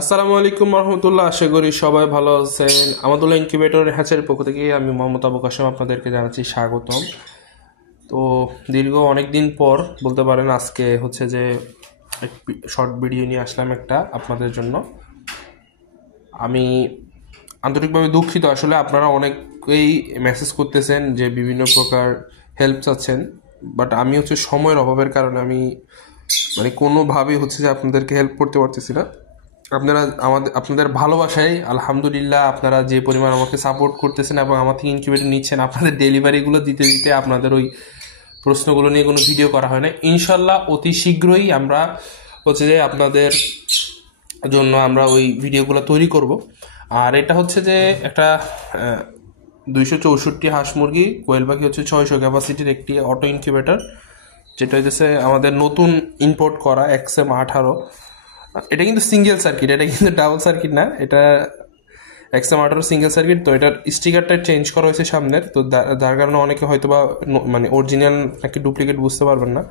আসসালামু আলাইকুম রহমতুল্লাহ। আশা করি সবাই ভালো আছেন। আমাদুল্লাহ ইনকিউবেটর হ্যাচের পক্ষ থেকে আমি মোহাম্মদ আবু কাশেম আপনাদেরকে জানাচ্ছি স্বাগতম। তো দীর্ঘ অনেক দিন পর বলতে পারেন আজকে হচ্ছে যে শর্ট ভিডিও নিয়ে আসলাম একটা আপনাদের জন্য। আমি আন্তরিকভাবে দুঃখিত, আসলে আপনারা অনেকেই মেসেজ করতেছেন যে বিভিন্ন প্রকার হেল্প চাচ্ছেন, বাট আমি হচ্ছে সময়ের অভাবের কারণে আমি কোনোভাবেই হচ্ছে যে আপনাদেরকে হেল্প করতে পারতেছি না। আপনাদের ভালোবাসায় আলহামদুলিল্লাহ আপনারা যে পরিমাণ আমাকে সাপোর্ট করতেছেন এবং আমার থেকে ইনকিউবেটর নিচ্ছেন, আপনাদের ডেলিভারিগুলো দিতে দিতে আপনাদের ওই প্রশ্নগুলো নিয়ে কোনো ভিডিও করা হয় না। ইনশাল্লাহ অতি শীঘ্রই আমরা হচ্ছে যে আপনাদের জন্য আমরা ওই ভিডিওগুলো তৈরি করব। আর এটা হচ্ছে যে একটা 264 হাঁস মুরগি, কোয়েল পাখি হচ্ছে 600 ক্যাপাসিটির একটি অটো ইনকিউবেটর, যেটা হচ্ছে আমাদের নতুন ইম্পোর্ট করা XM18। এটা কিন্তু সিঙ্গেল সার্কিট, এটা কিন্তু ডাবল সার্কিট না, এটা XM18 সিঙ্গেল সার্কিট। তো এটার স্টিকারটা চেঞ্জ করা হয়েছে সামনের, তো যার কারণে অনেকে হয়তো বা অরিজিনাল নাকি ডুপ্লিকেট বুঝতে পারবেন না,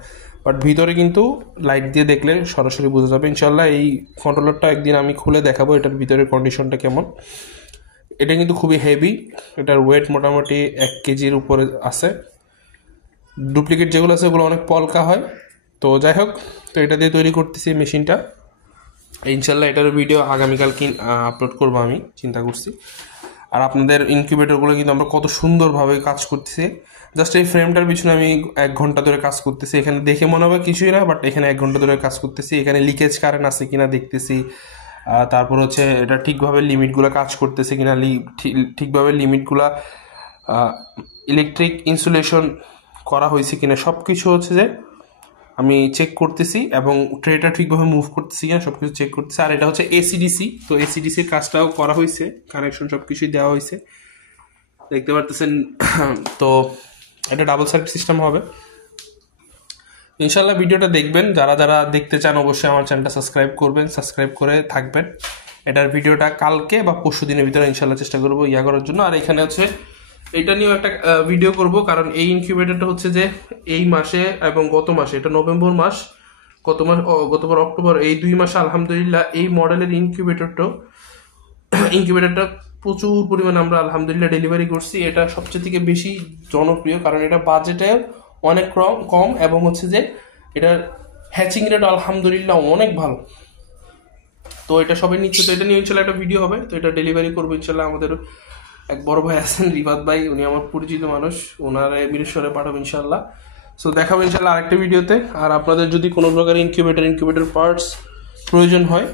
বাট ভিতরে কিন্তু লাইট দিয়ে দেখলে সরাসরি বোঝা যাবে। ইনশাল্লাহ এই কন্ট্রোলারটা একদিন আমি খুলে দেখাবো এটার ভিতরের কন্ডিশনটা কেমন। এটা কিন্তু খুবই হেভি, এটার ওয়েট মোটামুটি 1 কেজির উপরে আছে। ডুপ্লিকেট যেগুলো আছে ওগুলো অনেক পলকা হয়। তো যাই হোক, তো এটা দিয়ে তৈরি করতেছি মেশিনটা। ইনশাল্লাহ এটার ভিডিও আগামীকাল আপলোড করবো আমি চিন্তা করছি। আর আপনাদের ইনকিউবেটরগুলো কিন্তু আমরা কত সুন্দরভাবে কাজ করতেছি। জাস্ট এই ফ্রেমটার পিছনে আমি 1 ঘন্টা ধরে কাজ করতেছি। এখানে দেখে মনে হবে কিছুই না, বাট এখানে 1 ঘন্টা ধরে কাজ করতেছি। এখানে লিকেজ কারেন্ট আছে কিনা দেখতেছি, তারপর হচ্ছে এটা ঠিকভাবে লিমিটগুলো কাজ করতেছে কিনা, ঠিকভাবে লিমিটগুলা ইলেকট্রিক ইনসুলেশন করা হয়েছে কিনা, সব কিছু হচ্ছে যে আমি চেক করতেছি, এবং ট্রেটা ঠিকভাবে মুভ করতেছি কিনা সব কিছু চেক করতেছি। আর এটা হচ্ছে এসিডিসি, তো এসিডিসির কাজটাও করা হয়েছে, কানেকশন সব কিছুই দেওয়া হয়েছে, দেখতে পারতেছেন। তো এটা ডাবল সার্কিট সিস্টেম হবে। ইনশাল্লাহ ভিডিওটা দেখবেন, যারা যারা দেখতে চান অবশ্যই আমার চ্যানেলটা সাবস্ক্রাইব করবেন, সাবস্ক্রাইব করে থাকবেন। এটার ভিডিওটা কালকে বা পরশু দিনের ভিতরে ইনশাল্লাহ চেষ্টা করবো করার জন্য। আর এখানে হচ্ছে এটা নিয়েও একটা ভিডিও করব, কারণ এই ইনকিউবেটরটা হচ্ছে যে এই মাসে এবং গত মাসে, এটা নভেম্বর মাস, গতবার অক্টোবর, এই 2 মাসে আলহামদুলিল্লাহ এই মডেলের ইনকিউবেটরটা প্রচুর পরিমাণে আমরা আলহামদুলিল্লাহ ডেলিভারি করছি। এটা সবচেয়ে থেকে বেশি জনপ্রিয়, কারণ এটা বাজেটে অনেক কম, এবং হচ্ছে যে এটার হ্যাচিং রেট আলহামদুলিল্লাহ অনেক ভালো। তো এটা সবাই নিচ্ছে, তো এটা নিয়ে ইনশাল্লাহ একটা ভিডিও হবে। তো এটা ডেলিভারি করবো ইনশাল্লাহ। আমাদের এক বড় ভাই আছেন রিবাদ ভাই, উনি আমার পরিচিত মানুষ, ওনার মিরেশ্বরে পাঠাবো ইনশাল্লাহ। সো দেখাবো ইনশাল্লাহ আরেকটা ভিডিওতে। আর আপনাদের যদি কোনো প্রকার ইনকিউবেটর পার্টস প্রয়োজন হয়